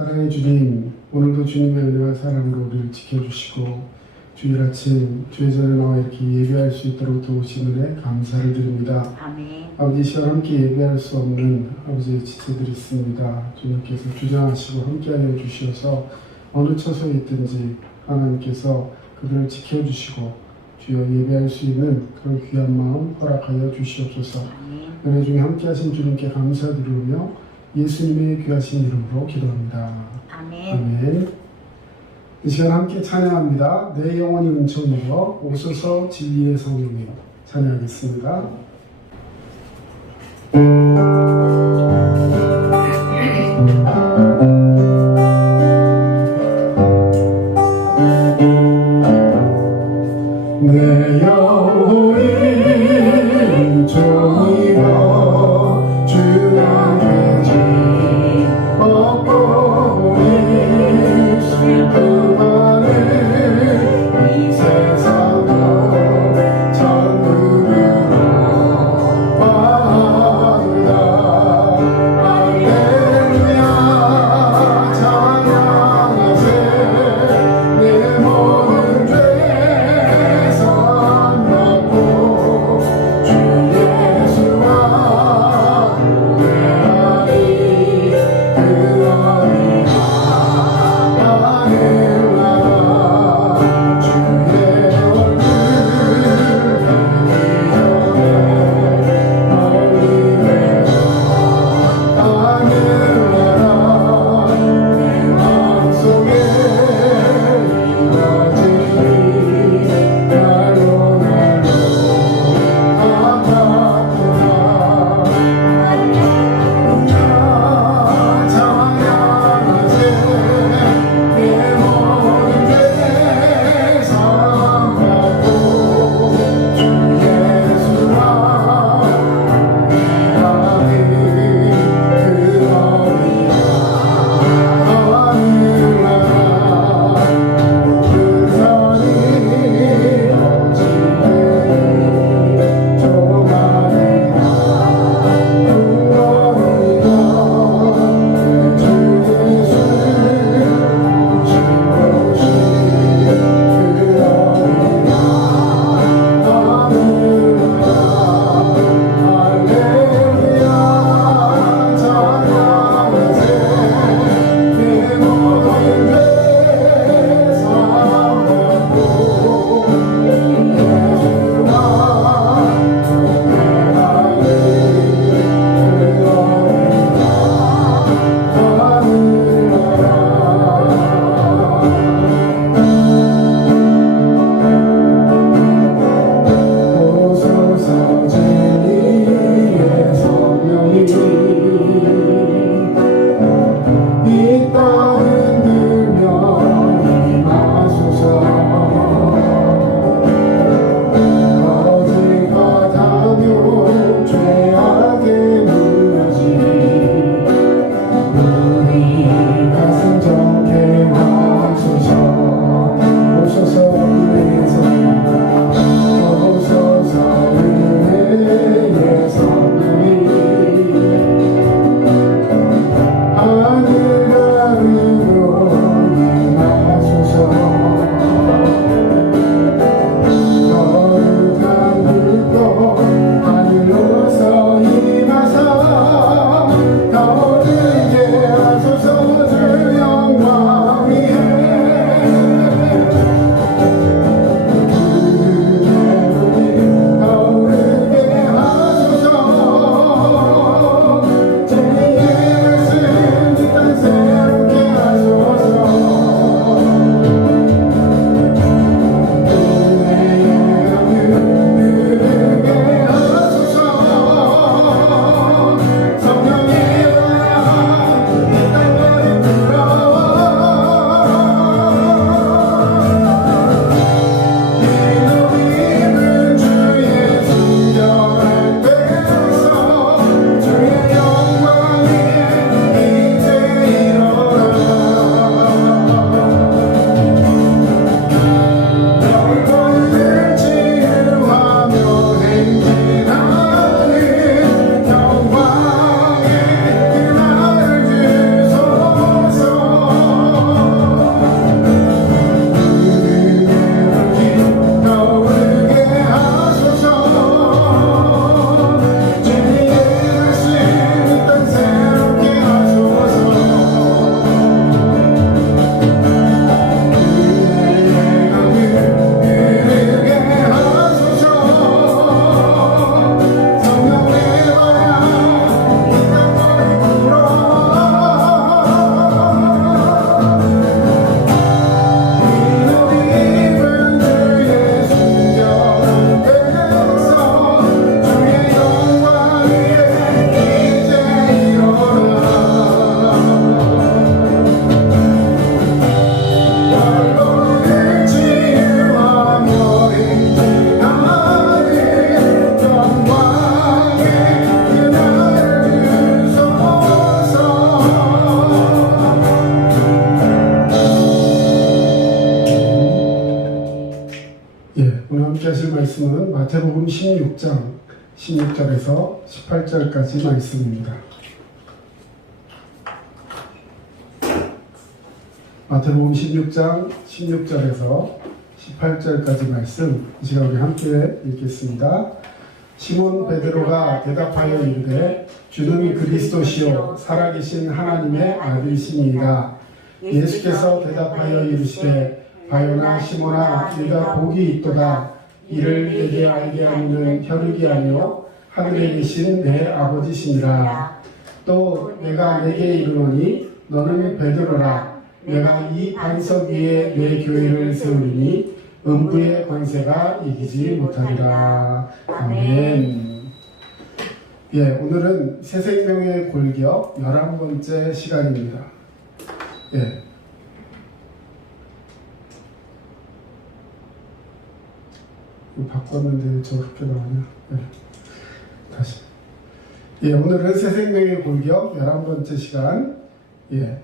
사랑의 주님, 오늘도 주님의 은혜와 사랑으로 우리를 지켜주시고 주일 아침 주의 전에 나와 이렇게 예배할 수 있도록 도우신 은혜 감사를 드립니다. 아멘. 아버지, 시간 함께 예배할 수 없는 아버지의 지체들이 있습니다. 주님께서 주장하시고 함께하여 주시어서 어느 처소에 있든지 하나님께서 그들을 지켜주시고 주여 예배할 수 있는 그런 귀한 마음 허락하여 주시옵소서. 아멘. 은혜 중에 함께하신 주님께 감사드리며 예수님의 귀하신 이름으로 기도합니다. 아멘. 아멘. 이 시간 함께 찬양합니다. 내 영혼이 은총이여 오소서 진리의 성령님 찬양하겠습니다. 내 영혼이 은총이여 주 안에 얻고 이 슬픔 안에 이 세상도 천국으로 왔다. 말씀은 마태복음 16장 16절에서 18절까지 말씀입니다. 마태복음 16장 16절에서 18절까지 말씀 이 시간 우리 함께 읽겠습니다. 시몬 베드로가 대답하여 이르되 주는 그리스도시요 살아계신 하나님의 아들이시니이다. 예수께서 대답하여 이르시되 바요나 시몬아 네가 복이 있도다. 이를 내게 알게 하는 혈육이 아니요 하늘에 계신 내 아버지시니라. 또 내가 내게 이르노니 너는 베드로라. 내가 이 반석 위에 내 교회를 세우리니 음부의 권세가 이기지 못하리라. 아멘. 예, 오늘은 새 생명의 골격 11번째 시간입니다. 예. 바꿨는데 저렇게 나오냐? 예. 다시. 예, 오늘은 새 생명의 골격 11번째 시간. 예.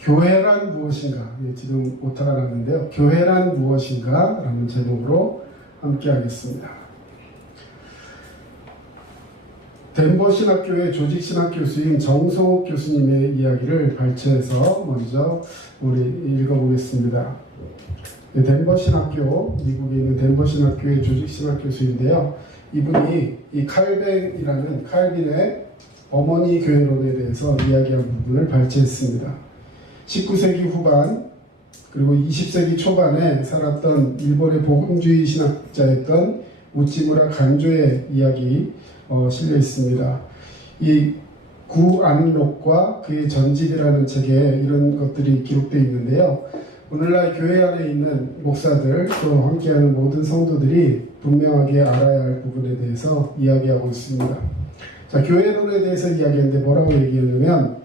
교회란 무엇인가? 예, 지금 오타가 났는데요. 교회란 무엇인가? 라는 제목으로 함께 하겠습니다. 덴버 신학교의 조직신학 교수인 정성욱 교수님의 이야기를 발췌해서 먼저 우리 읽어보겠습니다. 덴버 신학교, 미국에 있는 덴버 신학교의 조직신학 교수인데요. 이분이 이 칼빈의 어머니 교회론에 대해서 이야기한 부분을 발췌했습니다. 19세기 후반 그리고 20세기 초반에 살았던 일본의 복음주의 신학자였던 우치무라 간조의 이야기 실려 있습니다. 이 구안록과 그의 전집이라는 책에 이런 것들이 기록되어 있는데요. 오늘날 교회 안에 있는 목사들 또 함께하는 모든 성도들이 분명하게 알아야 할 부분에 대해서 이야기하고 있습니다. 자, 교회론에 대해서 이야기하는데 뭐라고 얘기하냐면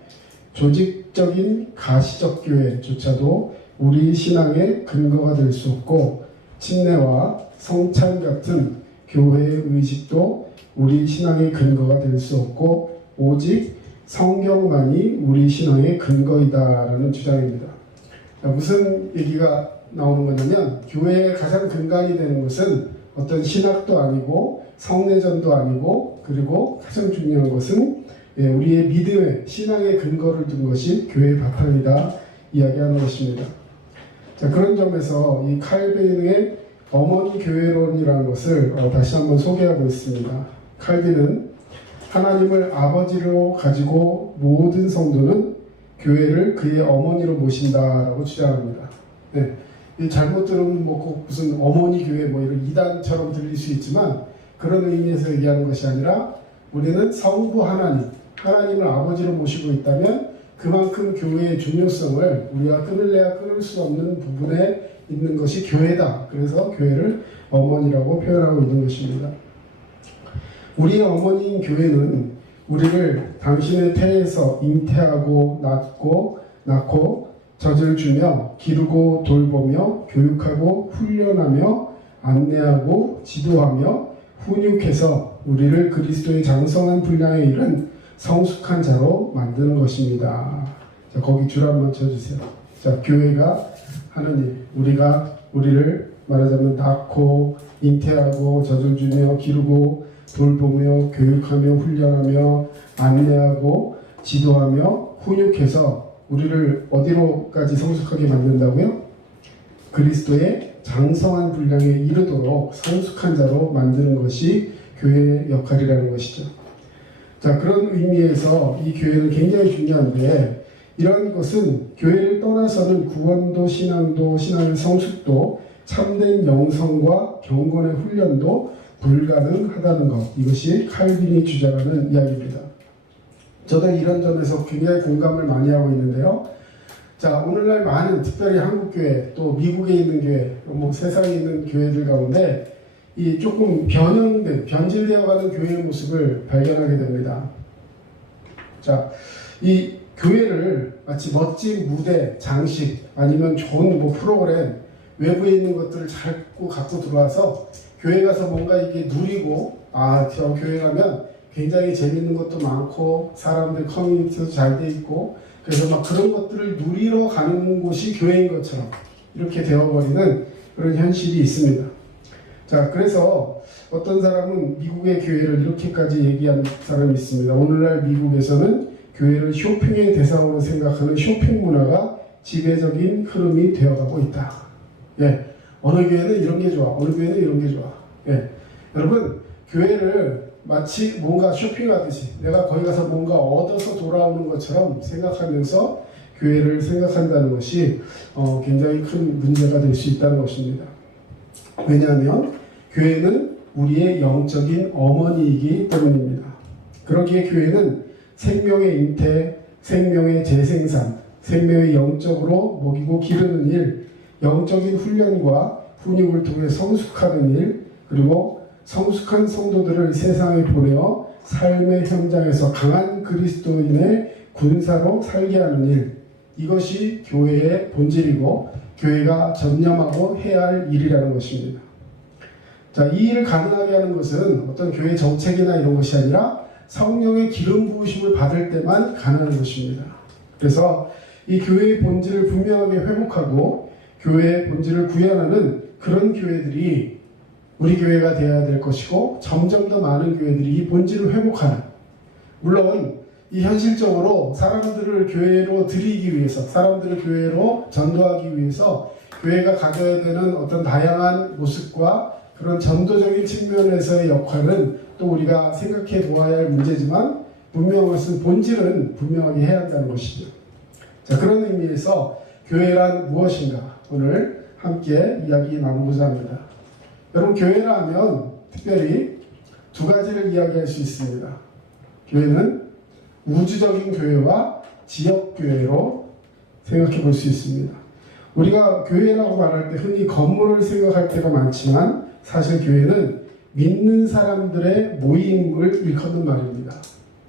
조직적인 가시적 교회조차도 우리 신앙의 근거가 될 수 없고 침례와 성찬 같은 교회의 의식도 우리 신앙의 근거가 될 수 없고 오직 성경만이 우리 신앙의 근거이다라는 주장입니다. 무슨 얘기가 나오는 거냐면 교회의 가장 근간이 되는 것은 어떤 신학도 아니고 성례전도 아니고 그리고 가장 중요한 것은 우리의 믿음의 신앙의 근거를 둔 것이 교회의 바탕이다 이야기하는 것입니다. 자, 그런 점에서 이 칼빈의 어머니 교회론이라는 것을 다시 한번 소개하고 있습니다. 칼빈은 하나님을 아버지로 가지고 모든 성도는 교회를 그의 어머니로 모신다라고 주장합니다. 네. 잘못 들으면 꼭 무슨 어머니 교회 이런 이단처럼 들릴 수 있지만 그런 의미에서 얘기하는 것이 아니라 우리는 성부 하나님을 아버지로 모시고 있다면 그만큼 교회의 중요성을 우리가 끊을래야 끊을 수 없는 부분에 있는 것이 교회다. 그래서 교회를 어머니라고 표현하고 있는 것입니다. 우리의 어머니인 교회는 우리를 당신의 태에서 잉태하고 낳고 젖을 주며 기르고 돌보며 교육하고 훈련하며 안내하고 지도하며 훈육해서 우리를 그리스도의 장성한 분량에 이른 성숙한 자로 만드는 것입니다. 자, 거기 줄 한번 쳐주세요. 자, 교회가 하는 일, 우리를 말하자면 낳고 잉태하고 젖을 주며 기르고 돌보며 교육하며 훈련하며 안내하고 지도하며 훈육해서 우리를 어디로까지 성숙하게 만든다고요? 그리스도의 장성한 분량에 이르도록 성숙한 자로 만드는 것이 교회의 역할이라는 것이죠. 자, 그런 의미에서 이 교회는 굉장히 중요한데 이런 것은 교회를 떠나서는 구원도 신앙도 신앙의 성숙도 참된 영성과 경건의 훈련도 불가능하다는 것, 이것이 칼빈이 주장하는 이야기입니다. 저도 이런 점에서 굉장히 공감을 많이 하고 있는데요. 자, 오늘날 많은 특별히 한국교회 또 미국에 있는 교회 세상에 있는 교회들 가운데 이 조금 변질되어가는 교회의 모습을 발견하게 됩니다. 자, 이 교회를 마치 멋진 무대, 장식 아니면 좋은 프로그램 외부에 있는 것들을 자꾸 갖고 들어와서 교회 가서 뭔가 이게 누리고 저 교회 가면 굉장히 재밌는 것도 많고 사람들 커뮤니티도 잘 돼 있고 그래서 막 그런 것들을 누리러 가는 곳이 교회인 것처럼 이렇게 되어버리는 그런 현실이 있습니다. 자, 그래서 어떤 사람은 미국의 교회를 이렇게까지 얘기한 사람이 있습니다. 오늘날 미국에서는 교회를 쇼핑의 대상으로 생각하는 쇼핑 문화가 지배적인 흐름이 되어가고 있다. 예, 어느 교회는 이런 게 좋아, 어느 교회는 이런 게 좋아. 예, 여러분, 교회를 마치 뭔가 쇼핑하듯이 내가 거기 가서 뭔가 얻어서 돌아오는 것처럼 생각하면서 교회를 생각한다는 것이 굉장히 큰 문제가 될 수 있다는 것입니다. 왜냐하면 교회는 우리의 영적인 어머니이기 때문입니다. 그러기에 교회는 생명의 잉태, 생명의 재생산, 생명의 영적으로 먹이고 기르는 일, 영적인 훈련과 훈육을 통해 성숙하는 일, 그리고 성숙한 성도들을 세상에 보내어 삶의 현장에서 강한 그리스도인의 군사로 살게 하는 일, 이것이 교회의 본질이고 교회가 전념하고 해야 할 일이라는 것입니다. 자, 이 일을 가능하게 하는 것은 어떤 교회 정책이나 이런 것이 아니라 성령의 기름 부으심을 받을 때만 가능한 것입니다. 그래서 이 교회의 본질을 분명하게 회복하고 교회의 본질을 구현하는 그런 교회들이 우리 교회가 되어야 될 것이고, 점점 더 많은 교회들이 이 본질을 회복하는, 물론 이 현실적으로 사람들을 교회로 들이기 위해서, 사람들을 교회로 전도하기 위해서 교회가 가져야 되는 어떤 다양한 모습과 그런 전도적인 측면에서의 역할은 또 우리가 생각해 보아야 할 문제지만, 분명한 것은 본질은 분명하게 해야 한다는 것이죠. 자, 그런 의미에서 교회란 무엇인가 오늘 함께 이야기 나누고자 합니다. 여러분, 교회라 하면 특별히 두 가지를 이야기할 수 있습니다. 교회는 우주적인 교회와 지역교회로 생각해 볼 수 있습니다. 우리가 교회라고 말할 때 흔히 건물을 생각할 때가 많지만, 사실 교회는 믿는 사람들의 모임을 일컫는 말입니다.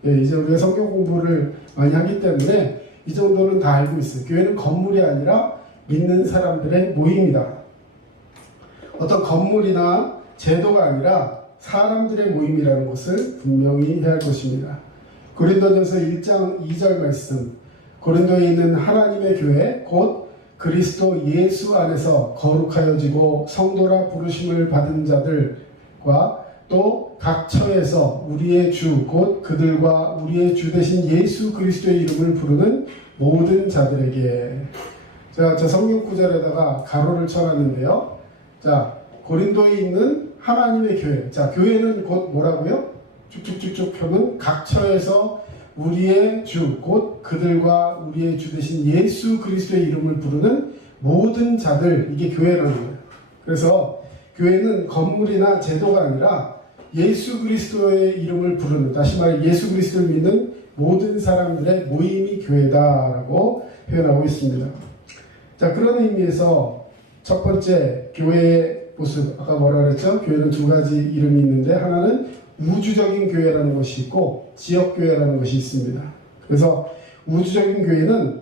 예, 이제 우리가 성경 공부를 많이 하기 때문에 이 정도는 다 알고 있어요. 교회는 건물이 아니라 믿는 사람들의 모임이다. 어떤 건물이나 제도가 아니라 사람들의 모임이라는 것을 분명히 해야 할 것입니다. 고린도전서 1장 2절 말씀, 고린도에 있는 하나님의 교회 곧 그리스도 예수 안에서 거룩하여지고 성도라 부르심을 받은 자들과 또 각 처에서 우리의 주 곧 그들과 우리의 주 되신 예수 그리스도의 이름을 부르는 모든 자들에게. 제가 저 성경 구절에다가 가로를 쳐놨는데요. 자, 고린도에 있는 하나님의 교회. 자, 교회는 곧 뭐라고요? 쭉쭉쭉쭉 펴면 각 처에서 우리의 주, 곧 그들과 우리의 주 되신 예수 그리스도의 이름을 부르는 모든 자들, 이게 교회라는 거예요. 그래서 교회는 건물이나 제도가 아니라 예수 그리스도의 이름을 부르는, 다시 말해 예수 그리스도를 믿는 모든 사람들의 모임이 교회다라고 표현하고 있습니다. 자, 그런 의미에서 첫 번째 교회의 모습, 아까 뭐라 그랬죠? 교회는 두 가지 이름이 있는데, 하나는 우주적인 교회라는 것이 있고 지역교회라는 것이 있습니다. 그래서 우주적인 교회는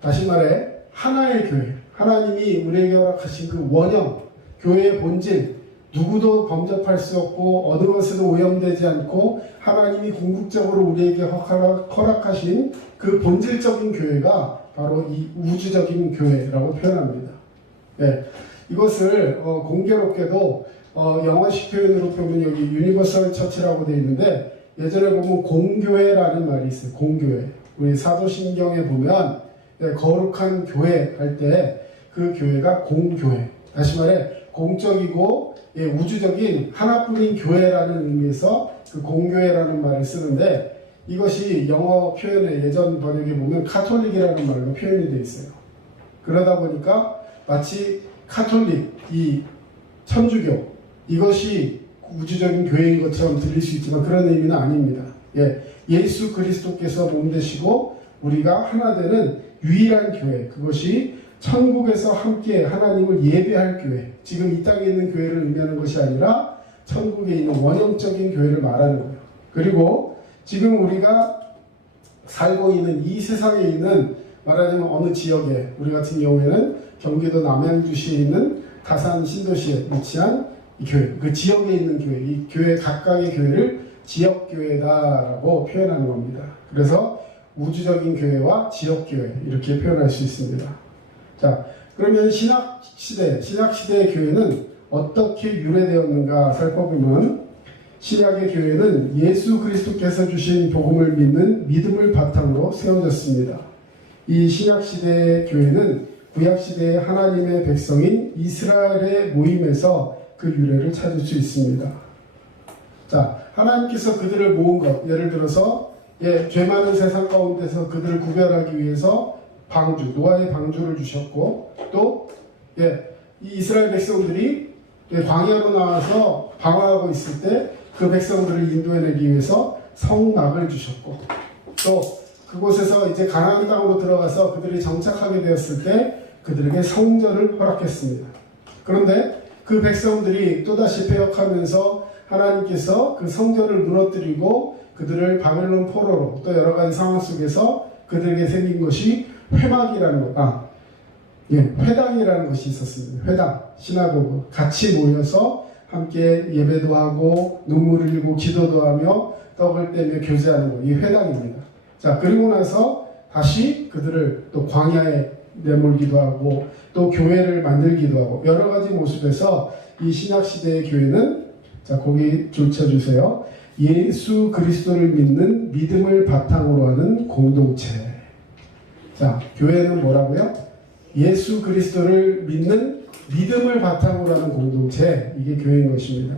다시 말해 하나의 교회, 하나님이 우리에게 허락하신 그 원형, 교회의 본질, 누구도 범접할 수 없고 어느 것으로 오염되지 않고 하나님이 궁극적으로 우리에게 허락하신 그 본질적인 교회가 바로 이 우주적인 교회라고 표현합니다. 네, 이것을 공교롭게도 영어식 표현으로 보면 여기 유니버설 처치라고 되어 있는데, 예전에 보면 공교회라는 말이 있어요. 공교회. 우리 사도신경에 보면 거룩한 교회 할 때 그 교회가 공교회. 다시 말해 공적이고 우주적인 하나뿐인 교회라는 의미에서 그 공교회라는 말을 쓰는데, 이것이 영어 표현의 예전 번역에 보면 카톨릭이라는 말로 표현이 되어 있어요. 그러다 보니까 마치 카톨릭, 이 천주교, 이것이 우주적인 교회인 것처럼 들릴 수 있지만 그런 의미는 아닙니다. 예수 그리스도께서 몸 되시고 우리가 하나 되는 유일한 교회, 그것이 천국에서 함께 하나님을 예배할 교회, 지금 이 땅에 있는 교회를 의미하는 것이 아니라 천국에 있는 원형적인 교회를 말하는 거예요. 그리고 지금 우리가 살고 있는 이 세상에 있는, 말하자면 어느 지역에, 우리 같은 경우에는 경기도 남양주시에 있는 다산 신도시에 위치한 이 교회, 그 지역에 있는 교회, 이 교회 각각의 교회를 지역교회다라고 표현하는 겁니다. 그래서 우주적인 교회와 지역교회, 이렇게 표현할 수 있습니다. 자, 그러면 신학시대의 교회는 어떻게 유래되었는가 살펴보면 신약의 교회는 예수 그리스도께서 주신 복음을 믿는 믿음을 바탕으로 세워졌습니다. 이 신약시대의 교회는 구약시대의 하나님의 백성인 이스라엘의 모임에서 그 유래를 찾을 수 있습니다. 자, 하나님께서 그들을 모은 것, 예를 들어서 죄 많은 세상 가운데서 그들을 구별하기 위해서 방주, 노아의 방주를 주셨고, 또 이 이스라엘 백성들이 광야로 나와서 방황하고 있을 때 그 백성들을 인도해내기 위해서 성막을 주셨고, 또 그곳에서 이제 가나안 땅으로 들어가서 그들이 정착하게 되었을 때 그들에게 성전을 허락했습니다. 그런데 그 백성들이 또다시 패역하면서 하나님께서 그 성전을 무너뜨리고 그들을 바벨론 포로로 또 여러 가지 상황 속에서 그들에게 생긴 것이 회막이라는 것, 회당이라는 것이 있었습니다. 회당, 시나고그, 같이 모여서 함께 예배도 하고 눈물을 흘리고 기도도 하며 떡을 떼며 교제하는 것, 이 회당입니다. 자, 그리고 나서 다시 그들을 또 광야에 내몰기도 하고 또 교회를 만들기도 하고 여러 가지 모습에서 이 신약시대의 교회는, 자, 거기 줄쳐주세요. 예수 그리스도를 믿는 믿음을 바탕으로 하는 공동체. 자, 교회는 뭐라고요? 예수 그리스도를 믿는 믿음을 바탕으로 하는 공동체, 이게 교회인 것입니다.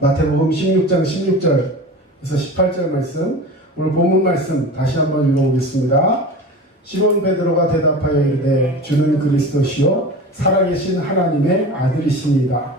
마태복음 16장 16절에서 18절 말씀, 오늘 본문 말씀 다시 한번 읽어보겠습니다. 시몬 베드로가 대답하여 이르되 주는 그리스도시요 살아계신 하나님의 아들이십니다.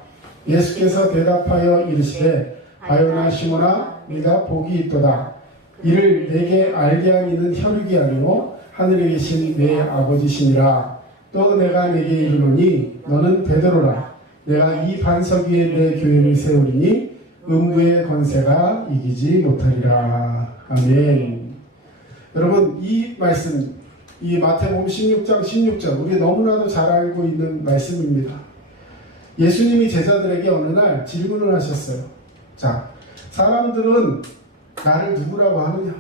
예수께서 대답하여 이르시되 바요나 시몬아 네가 복이 있도다. 이를 내게 알게 한 이는 혈육이 아니요 하늘에 계신 내 아버지시니라. 또 내가 내게 이르노니 너는 베드로라. 내가 이 반석 위에 내 교회를 세우리니 음부의 권세가 이기지 못하리라. 아멘. 여러분, 이 말씀, 이 마태복음 16장 16절, 우리 너무나도 잘 알고 있는 말씀입니다. 예수님이 제자들에게 어느 날 질문을 하셨어요. 자, 사람들은 나를 누구라고 하느냐?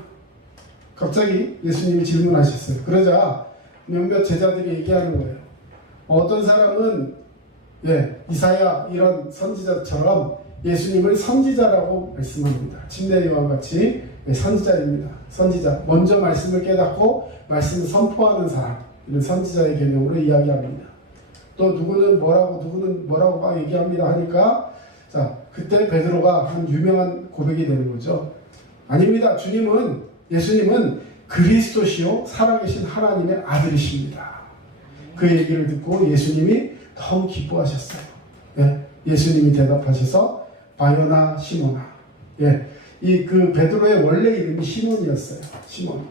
갑자기 예수님이 질문하셨어요. 그러자 몇몇 제자들이 얘기하는 거예요. 어떤 사람은 이사야 이런 선지자처럼 예수님을 선지자라고 말씀합니다. 침례요한 같이 선지자입니다. 선지자, 먼저 말씀을 깨닫고 말씀을 선포하는 사람, 이런 선지자의 개념으로 이야기합니다. 또 누구는 뭐라고 막 얘기합니다 하니까, 자, 그때 베드로가 한 유명한 고백이 되는 거죠. 아닙니다. 예수님은 그리스도시요 살아계신 하나님의 아들이십니다. 그 얘기를 듣고 예수님이 너무 기뻐하셨어요. 예수님이 대답하셔서 바요나 시몬아. 그 베드로의 원래 이름이 시몬이었어요. 시몬.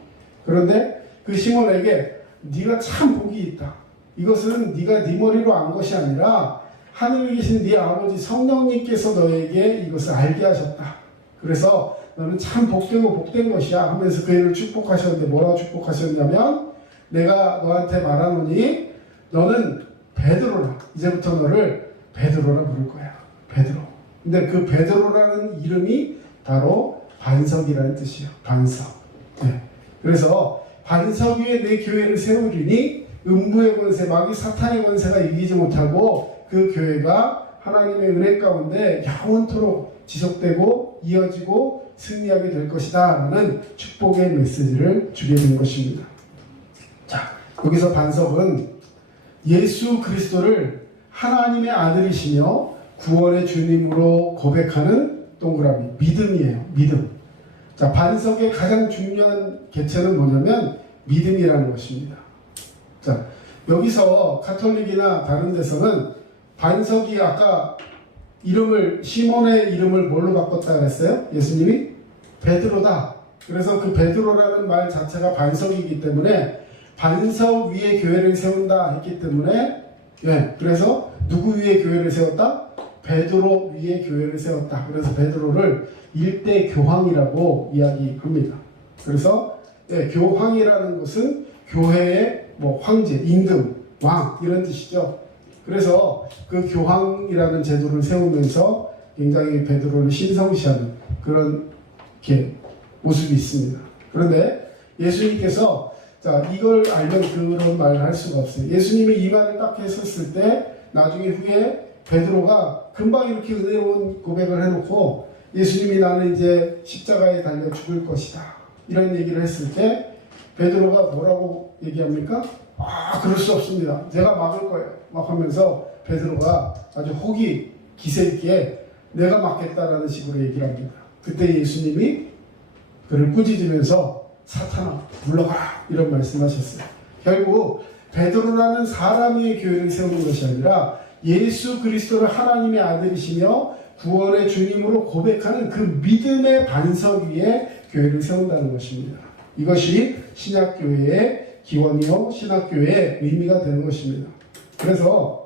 그런데 그 시몬에게 네가 참 복이 있다. 이것은 네가 네 머리로 안 것이 아니라 하늘에 계신 네 아버지 성령님께서 너에게 이것을 알게 하셨다. 그래서 너는 참 복되고 복된 것이야 하면서 그 애를 축복하셨는데, 뭐라고 축복하셨냐면 내가 너한테 말하노니 너는 베드로라. 이제부터 너를 베드로라 부를 거야. 베드로. 근데 그 베드로라는 이름이 바로 반석이라는 뜻이에요. 반석. 그래서 반석 위에 내 교회를 세우리니 음부의 권세, 마귀 사탄의 권세가 이기지 못하고 그 교회가 하나님의 은혜 가운데 영원토록 지속되고 이어지고 승리하게 될 것이다 라는 축복의 메시지를 주게 된 것입니다. 자, 여기서 반석은 예수 그리스도를 하나님의 아들이시며 구원의 주님으로 고백하는 동그라미, 믿음이에요. 믿음. 자, 반석의 가장 중요한 개체는 뭐냐면 믿음이라는 것입니다. 자, 여기서 가톨릭이나 다른 데서는 반석이 아까 시몬의 이름을 뭘로 바꿨다 그랬어요? 예수님이 베드로다. 그래서 그 베드로라는 말 자체가 반석이기 때문에 반석 위에 교회를 세운다 했기 때문에, 그래서 누구 위에 교회를 세웠다? 베드로 위에 교회를 세웠다. 그래서 베드로를 일대 교황이라고 이야기합니다. 그래서 교황이라는 것은 교회의 황제, 임금, 왕 이런 뜻이죠. 그래서 그 교황이라는 제도를 세우면서 굉장히 베드로를 신성시하는 그런 모습이 있습니다. 그런데 예수님께서, 자, 이걸 알면 그런 말을 할 수가 없어요. 예수님이 이 말을 딱 했었을 때 나중에 후에 베드로가 금방 이렇게 은혜로운 고백을 해놓고 예수님이 나는 이제 십자가에 달려 죽을 것이다 이런 얘기를 했을 때 베드로가 뭐라고 얘기합니까? 그럴 수 없습니다. 제가 막을 거예요. 막 하면서 베드로가 아주 호기 기세 있게 내가 막겠다라는 식으로 얘기를 합니다. 그때 예수님이 그를 꾸짖으면서 사탄아 물러가라 이런 말씀하셨어요. 결국 베드로라는 사람의 교회를 세우는 것이 아니라 예수 그리스도를 하나님의 아들이시며 구원의 주님으로 고백하는 그 믿음의 반석 위에 교회를 세운다는 것입니다. 이것이 신약교회의 기원이요 신학교회의 의미가 되는 것입니다. 그래서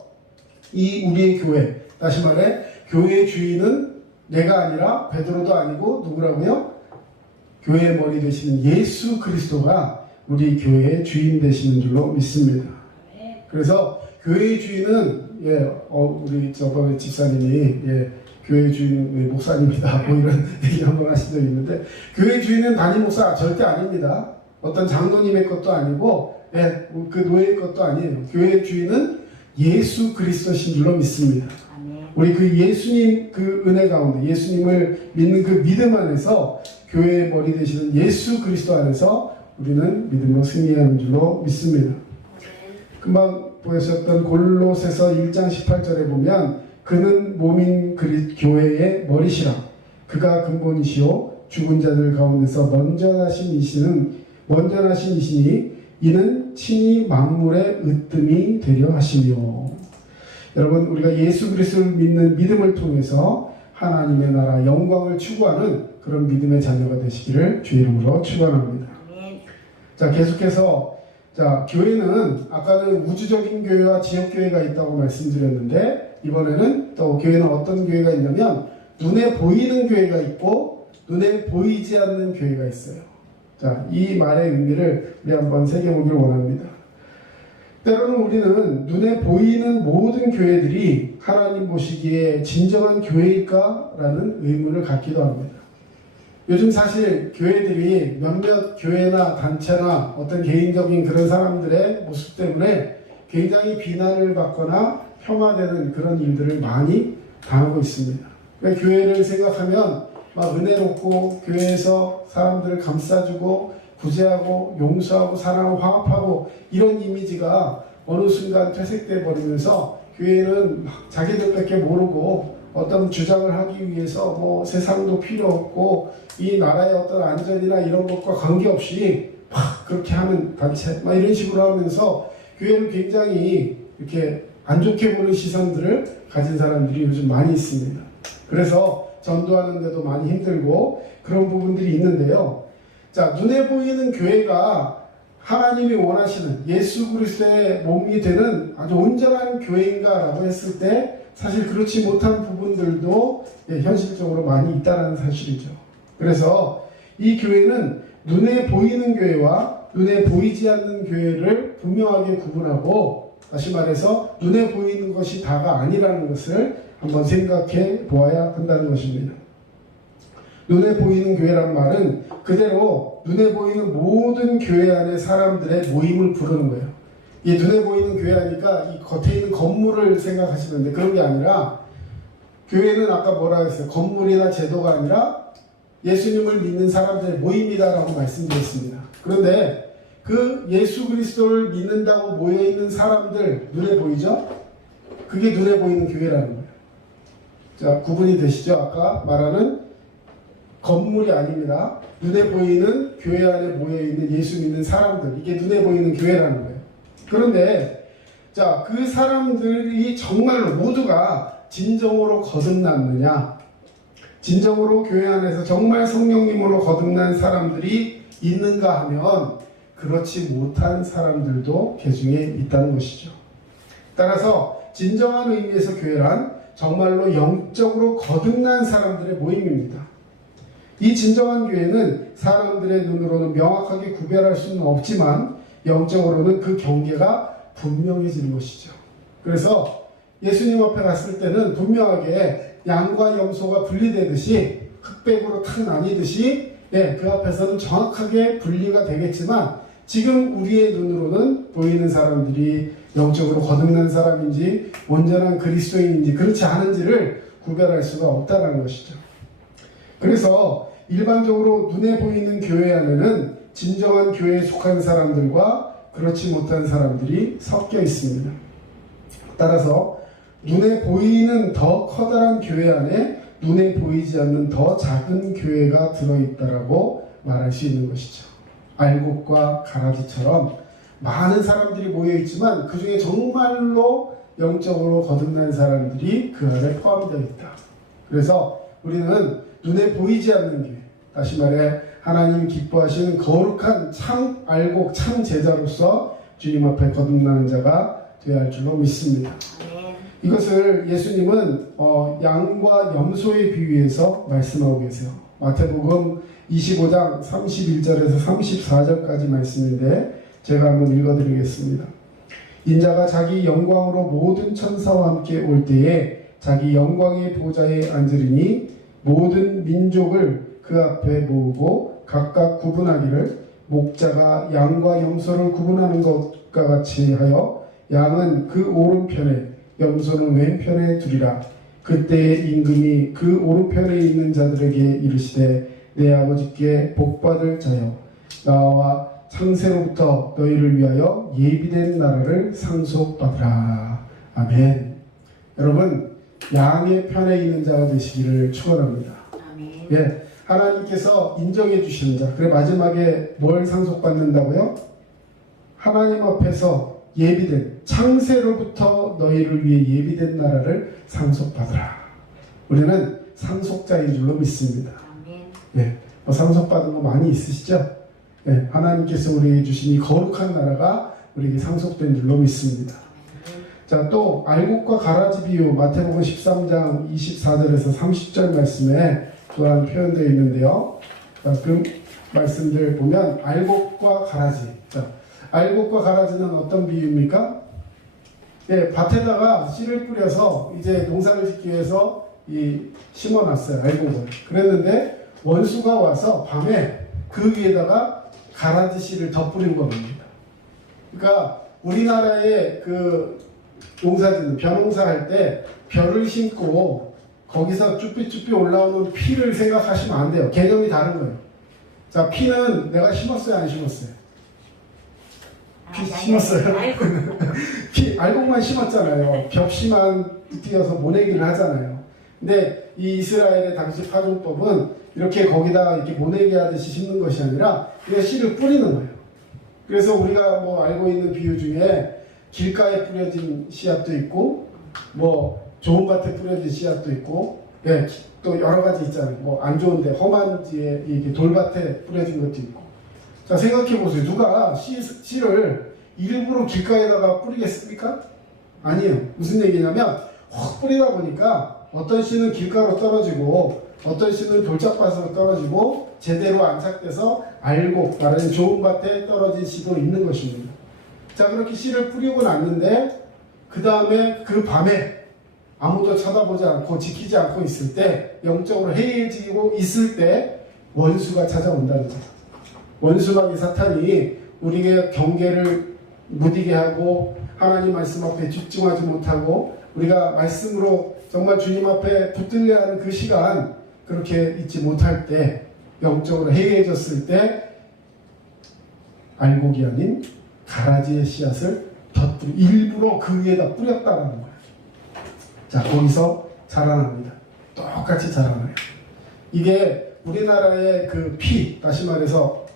이 우리의 교회, 다시 말해 교회의 주인은 내가 아니라 베드로도 아니고 누구라고요? 교회의 머리 되시는 예수 그리스도가 우리 교회의 주인 되시는 줄로 믿습니다. 그래서 교회의 주인은 우리 저번에 집사님이 교회의 주인은 목사님이다 뭐 이런 얘기 한번 하신 적이 있는데 교회의 주인은 담임 목사 절대 아닙니다. 어떤 장로님의 것도 아니고 그 노예의 것도 아니에요. 교회의 주인은 예수 그리스도신 줄로 믿습니다. 우리 그 예수님 그 은혜 가운데 예수님을 믿는 그 믿음 안에서 교회의 머리 되시는 예수 그리스도 안에서 우리는 믿음으로 승리하는 줄로 믿습니다. 금방 보셨던 골로새서 1장 18절에 보면 그는 몸인 교회의 머리시라 그가 근본이시오 죽은 자들 가운데서 먼저 나신 이시니 이는 친히 만물의 으뜸이 되려 하시며. 여러분 우리가 예수 그리스도를 믿는 믿음을 통해서 하나님의 나라 영광을 추구하는 그런 믿음의 자녀가 되시기를 주 이름으로 축원합니다. 자 계속해서 교회는 아까는 우주적인 교회와 지역교회가 있다고 말씀드렸는데 이번에는 또 교회는 어떤 교회가 있냐면 눈에 보이는 교회가 있고 눈에 보이지 않는 교회가 있어요. 자, 이 말의 의미를 우리 한번 새겨보기를 원합니다. 때로는 우리는 눈에 보이는 모든 교회들이 하나님 보시기에 진정한 교회일까라는 의문을 갖기도 합니다. 요즘 사실 교회들이 몇몇 교회나 단체나 어떤 개인적인 그런 사람들의 모습 때문에 굉장히 비난을 받거나 폄하되는 그런 일들을 많이 당하고 있습니다. 교회를 생각하면 막 은혜롭고 교회에서 사람들을 감싸주고 구제하고 용서하고 사랑하고 화합하고 이런 이미지가 어느 순간 퇴색돼 버리면서 교회는 자기들밖에 모르고 어떤 주장을 하기 위해서 뭐 세상도 필요 없고 이 나라의 어떤 안전이나 이런 것과 관계없이 막 그렇게 하는 단체 막 이런 식으로 하면서 교회를 굉장히 이렇게 안 좋게 보는 시선들을 가진 사람들이 요즘 많이 있습니다. 그래서 전도하는데도 많이 힘들고 그런 부분들이 있는데요. 자, 눈에 보이는 교회가 하나님이 원하시는 예수 그리스도의 몸이 되는 아주 온전한 교회인가라고 했을 때 사실 그렇지 못한 부분들도 현실적으로 많이 있다는 사실이죠. 그래서 이 교회는 눈에 보이는 교회와 눈에 보이지 않는 교회를 분명하게 구분하고 다시 말해서 눈에 보이는 것이 다가 아니라는 것을 한번 생각해 보아야 한다는 것입니다. 눈에 보이는 교회란 말은 그대로 눈에 보이는 모든 교회 안의 사람들의 모임을 부르는 거예요. 이 눈에 보이는 교회 하니까 이 겉에 있는 건물을 생각하시는데 그런 게 아니라 교회는 아까 뭐라 했어요? 건물이나 제도가 아니라 예수님을 믿는 사람들의 모임이다라고 말씀드렸습니다. 그런데 그 예수 그리스도를 믿는다고 모여있는 사람들 눈에 보이죠? 그게 눈에 보이는 교회라는 거예요. 자, 구분이 되시죠? 아까 말하는 건물이 아닙니다. 눈에 보이는 교회 안에 모여있는 예수 믿는 사람들, 이게 눈에 보이는 교회라는 거예요. 그런데 자, 그 사람들이 정말로 모두가 진정으로 거듭났느냐, 진정으로 교회 안에서 정말 성령님으로 거듭난 사람들이 있는가 하면 그렇지 못한 사람들도 개중에 있다는 것이죠. 따라서 진정한 의미에서 교회란 정말로 영적으로 거듭난 사람들의 모임입니다. 이 진정한 교회는 사람들의 눈으로는 명확하게 구별할 수는 없지만 영적으로는 그 경계가 분명해지는 것이죠. 그래서 예수님 앞에 갔을 때는 분명하게 양과 염소가 분리되듯이 흑백으로 탁 나뉘듯이 그 앞에서는 정확하게 분리가 되겠지만 지금 우리의 눈으로는 보이는 사람들이 영적으로 거듭난 사람인지 온전한 그리스도인인지 그렇지 않은지를 구별할 수가 없다는 것이죠. 그래서 일반적으로 눈에 보이는 교회 안에는 진정한 교회에 속한 사람들과 그렇지 못한 사람들이 섞여 있습니다. 따라서 눈에 보이는 더 커다란 교회 안에 눈에 보이지 않는 더 작은 교회가 들어있다라고 말할 수 있는 것이죠. 알곡과 가라지처럼 많은 사람들이 모여있지만 그 중에 정말로 영적으로 거듭난 사람들이 그 안에 포함되어 있다. 그래서 우리는 눈에 보이지 않는 교회, 다시 말해 하나님 기뻐하시는 거룩한 참 알곡 참 제자로서 주님 앞에 거듭나는 자가 되어야 할 줄로 믿습니다. 이것을 예수님은 양과 염소에 비유해서 말씀하고 계세요. 마태복음 25장 31절에서 34절까지 말씀인데 제가 한번 읽어드리겠습니다. 인자가 자기 영광으로 모든 천사와 함께 올 때에 자기 영광의 보좌에 앉으리니 모든 민족을 그 앞에 모으고 각각 구분하기를 목자가 양과 염소를 구분하는 것과 같이 하여 양은 그 오른편에 염소는 왼편에 두리라. 그때 임금이 그 오른편에 있는 자들에게 이르시되 내 아버지께 복받을 자여 나와 창세로부터 너희를 위하여 예비된 나라를 상속받으라. 아멘. 여러분 양의 편에 있는 자가 되시기를 축원합니다. 아멘. 예, 하나님께서 인정해 주시는 자. 그래 마지막에 뭘 상속받는다고요? 하나님 앞에서 예비된 창세로부터 너희를 위해 예비된 나라를 상속받으라. 우리는 상속자인 줄로 믿습니다. 아멘. 예, 상속받은 거 많이 있으시죠? 예, 하나님께서 우리에게 주신 이 거룩한 나라가 우리에게 상속된 줄로 믿습니다. 자, 또 알곡과 가라지 비유 마태복음 13장 24절에서 30절 말씀에 또한 표현되어 있는데요. 자, 그 말씀들 보면 알곡과 가라지. 자, 알곡과 가라지는 어떤 비유입니까? 예, 밭에다가 씨를 뿌려서 이제 농사를 짓기 위해서 심어놨어요. 알곡을. 그랬는데 원수가 와서 밤에 그 위에다가 가라지 씨를 덧뿌린 겁니다. 그러니까 우리나라에 그 농사짓는 벼농사 할 때 벼를 심고 거기서 쭈삐쭈삐 올라오는 피를 생각하시면 안 돼요. 개념이 다른 거예요. 자, 피는 내가 심었어요, 안 심었어요? 피 심었어요? 알곡만 심었잖아요. 벽씨만 띄어서 모내기를 하잖아요. 근데 이 이스라엘의 당시 파종법은 이렇게 거기다 이렇게 모내기 하듯이 심는 것이 아니라 그냥 씨를 뿌리는 거예요. 그래서 우리가 뭐 알고 있는 비유 중에 길가에 뿌려진 씨앗도 있고 뭐 좋은 밭에 뿌려진 씨앗도 있고 예, 또 여러 가지 있잖아요. 뭐 안 좋은데 험한 지에 이게 돌밭에 뿌려진 것도 있고. 자, 생각해 보세요. 누가 씨를 일부러 길가에다가 뿌리겠습니까? 아니에요. 무슨 얘기냐면 확 뿌리다 보니까 어떤 씨는 길가로 떨어지고 어떤 씨는 돌짝밭으로 떨어지고 제대로 안착돼서 알곡, 말하는 좋은 밭에 떨어진 씨도 있는 것입니다. 자, 그렇게 씨를 뿌리고 났는데 그 다음에 그 밤에 아무도 쳐다보지 않고 지키지 않고 있을 때 영적으로 해이해지고 있을 때 원수가 찾아온다는 거죠. 원수가 이 사탄이 우리에게 경계를 무디게 하고 하나님 말씀 앞에 집중하지 못하고 우리가 말씀으로 정말 주님 앞에 붙들려 하는 그 시간 그렇게 있지 못할 때 영적으로 해이해졌을 때 알곡이 아닌 가라지의 씨앗을 일부러 그 위에다 뿌렸다는 거예요. 자, 거기서 자라납니다. 똑같이 자라나요. 이게 우리나라의 그 피, 다시 말해서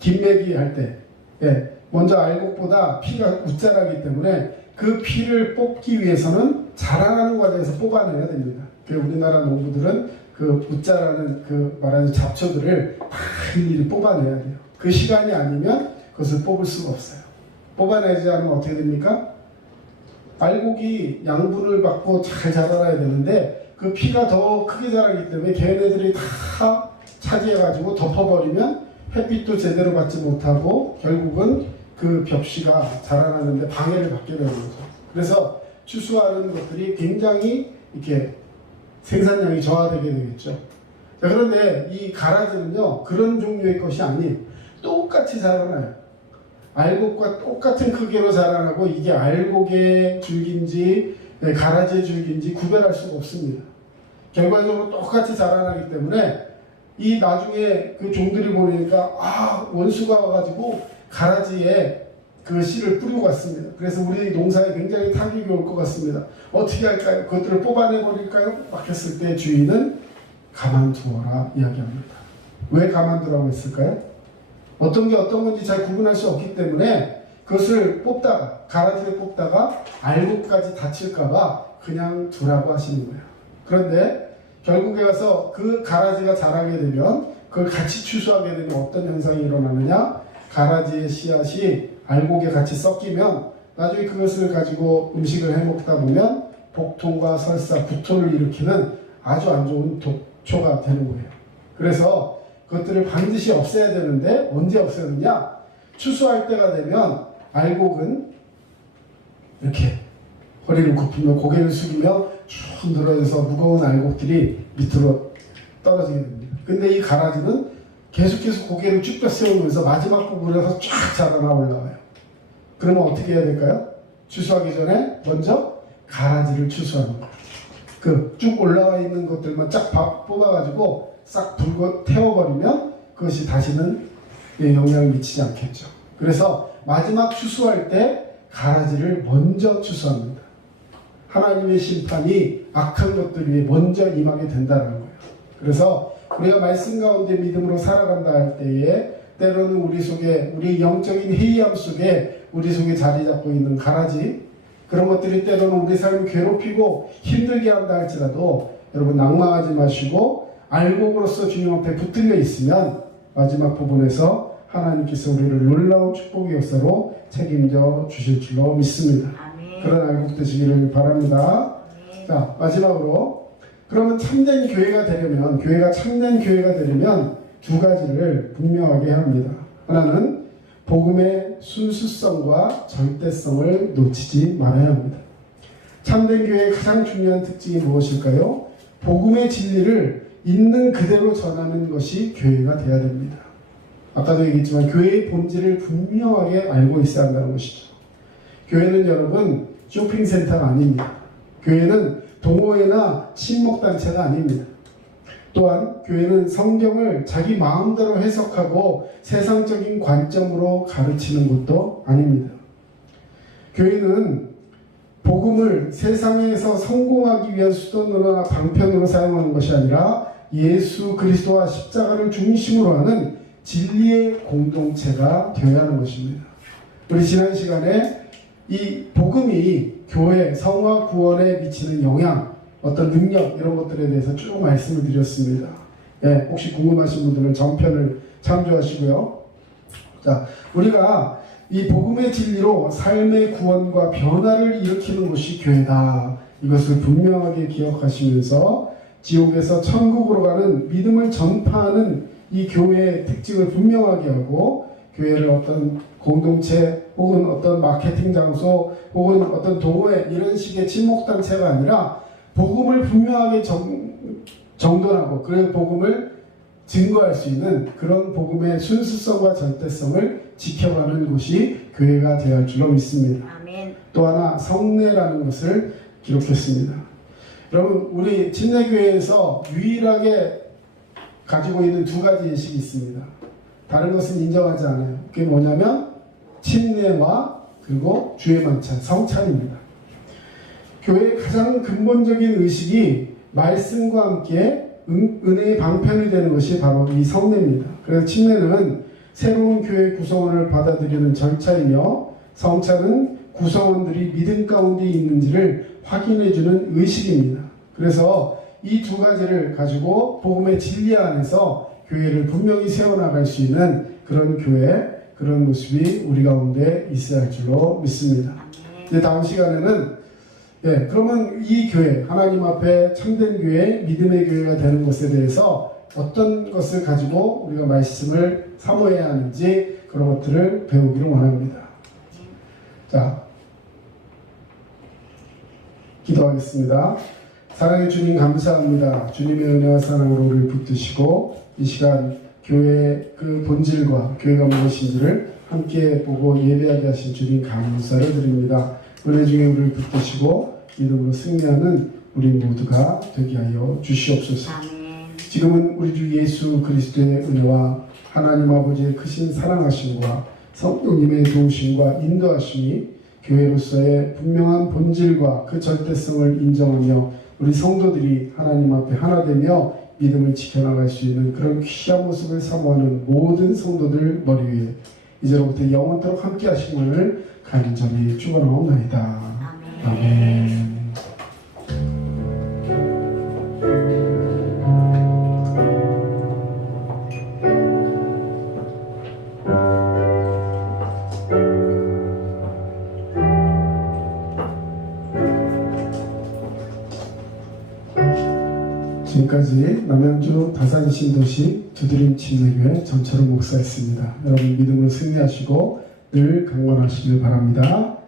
김매기 할 때, 예, 먼저 알곡보다 피가 웃자라기 때문에 그 피를 뽑기 위해서는 자라나는 과정에서 뽑아내야 됩니다. 그 우리나라 농부들은 그 웃자라는 그 말하는 잡초들을 다 일일이 뽑아내야 돼요. 그 시간이 아니면 그것을 뽑을 수가 없어요. 뽑아내지 않으면 어떻게 됩니까? 알곡이 양분을 받고 잘 자라나야 되는데 그 피가 더 크게 자라기 때문에 걔네들이 다 차지해가지고 덮어버리면 햇빛도 제대로 받지 못하고 결국은 그 벽씨가 자라나는데 방해를 받게 되는 거죠. 그래서 추수하는 것들이 굉장히 이렇게 생산량이 저하되게 되겠죠. 자, 그런데 이 가라지는요 그런 종류의 것이 아니에요. 똑같이 자라나요. 알곡과 똑같은 크기로 자라나고 이게 알곡의 줄기인지 가라지의 줄기인지 구별할 수가 없습니다. 결과적으로 똑같이 자라나기 때문에 이 나중에 그 종들이 보니까 원수가 와가지고 가라지에 그 씨를 뿌리고 갔습니다. 그래서 우리 농사에 굉장히 타격이 올 것 같습니다. 어떻게 할까요? 그것들을 뽑아내버릴까요? 막 했을 때 주인은 가만두어라 이야기합니다. 왜 가만두라고 했을까요? 어떤 게 어떤 건지 잘 구분할 수 없기 때문에 그것을 뽑다가 가라지를 뽑다가 알곡까지 다칠까봐 그냥 두라고 하시는 거예요. 그런데 결국에 가서 그 가라지가 자라게 되면 그걸 같이 추수하게 되면 어떤 현상이 일어나느냐? 가라지의 씨앗이 알곡에 같이 섞이면 나중에 그것을 가지고 음식을 해먹다 보면 복통과 설사, 구토를 일으키는 아주 안 좋은 독초가 되는 거예요. 그래서 그것들을 반드시 없애야 되는데 언제 없애느냐? 추수할 때가 되면 알곡은 이렇게 허리를 굽히며 고개를 숙이며 쭉 늘어져서 무거운 알곡들이 밑으로 떨어지게 됩니다. 근데 이 가라지는 계속해서 고개를 쭉 펴세우면서 마지막 부분에서 쫙 자라나 올라와요. 그러면 어떻게 해야 될까요? 추수하기 전에 먼저 가라지를 추수하는 거예요. 그 쭉 올라와 있는 것들만 쫙 뽑아가지고 싹 불고 태워버리면 그것이 다시는 영향을 미치지 않겠죠. 그래서 마지막 추수할 때 가라지를 먼저 추수합니다. 하나님의 심판이 악한 것들 위에 먼저 임하게 된다는 거예요. 그래서 우리가 말씀 가운데 믿음으로 살아간다 할 때에 때로는 우리 속에 우리 영적인 해이함 속에 우리 속에 자리 잡고 있는 가라지 그런 것들이 때로는 우리 삶을 괴롭히고 힘들게 한다 할지라도 여러분 낭망하지 마시고 알곡으로서 주님 앞에 붙들려 있으면 마지막 부분에서 하나님께서 우리를 놀라운 축복의 역사로 책임져 주실 줄로 믿습니다. 아멘. 그런 알곡 되시기를 바랍니다. 아멘. 자, 마지막으로 그러면 참된 교회가 되려면 교회가 참된 교회가 되려면 두 가지를 분명하게 합니다. 하나는 복음의 순수성과 절대성을 놓치지 말아야 합니다. 참된 교회의 가장 중요한 특징이 무엇일까요? 복음의 진리를 있는 그대로 전하는 것이 교회가 되어야 됩니다. 아까도 얘기했지만 교회의 본질을 분명하게 알고 있어야 한다는 것이죠. 교회는 여러분 쇼핑센터가 아닙니다. 교회는 동호회나 친목단체가 아닙니다. 또한 교회는 성경을 자기 마음대로 해석하고 세상적인 관점으로 가르치는 것도 아닙니다. 교회는 복음을 세상에서 성공하기 위한 수단으로나 방편으로 사용하는 것이 아니라 예수 그리스도와 십자가를 중심으로 하는 진리의 공동체가 되어야 하는 것입니다. 우리 지난 시간에 이 복음이 교회 성화 구원에 미치는 영향 어떤 능력 이런 것들에 대해서 쭉 말씀을 드렸습니다. 예, 혹시 궁금하신 분들은 전편을 참조하시고요. 자, 우리가 이 복음의 진리로 삶의 구원과 변화를 일으키는 것이 교회다. 이것을 분명하게 기억하시면서 지옥에서 천국으로 가는 믿음을 전파하는 이 교회의 특징을 분명하게 하고 교회를 어떤 공동체 혹은 어떤 마케팅 장소 혹은 어떤 동호회 이런 식의 친목단체가 아니라 복음을 분명하게 정돈하고 그 복음을 증거할 수 있는 그런 복음의 순수성과 절대성을 지켜가는 곳이 교회가 되어야 할 줄로 믿습니다. 아멘. 또 하나 성례라는 것을 기록했습니다. 여러분 우리 침례교회에서 유일하게 가지고 있는 두 가지 예식이 있습니다. 다른 것은 인정하지 않아요. 그게 뭐냐면 침례와 그리고 주의 만찬, 성찬입니다. 교회의 가장 근본적인 의식이 말씀과 함께 은혜의 방편이 되는 것이 바로 이 성례입니다. 그래서 침례는 새로운 교회 구성원을 받아들이는 절차이며 성찬은 구성원들이 믿음 가운데 있는지를 확인해주는 의식입니다. 그래서 이 두 가지를 가지고 복음의 진리 안에서 교회를 분명히 세워나갈 수 있는 그런 교회, 그런 모습이 우리 가운데 있어야 할 줄로 믿습니다. 이제 다음 시간에는 그러면 이 교회, 하나님 앞에 참된 교회, 믿음의 교회가 되는 것에 대해서 어떤 것을 가지고 우리가 말씀을 사모해야 하는지 그런 것들을 배우기를 원합니다. 자, 기도하겠습니다. 사랑의 주님 감사합니다. 주님의 은혜와 사랑으로 우리를 붙드시고 이 시간 교회의 그 본질과 교회가 무엇인지를 함께 보고 예배하게 하신 주님 감사를 드립니다. 은혜 중에 우리를 붙드시고 믿음으로 승리하는 우리 모두가 되게 하여 주시옵소서. 지금은 우리 주 예수 그리스도의 은혜와 하나님 아버지의 크신 사랑하심과 성령님의 도우심과 인도하심이 교회로서의 분명한 본질과 그 절대성을 인정하며 우리 성도들이 하나님 앞에 하나 되며 믿음을 지켜나갈 수 있는 그런 귀한 모습을 사모하는 모든 성도들 머리 위에 이제로부터 영원토록 함께 하심을 간절히 축원하옵나이다. 아멘. 지금까지 남양주 다산신도시 두드림 침례교회 전철호 목사였습니다. 여러분 믿음으로 승리하시고 늘 강건하시길 바랍니다.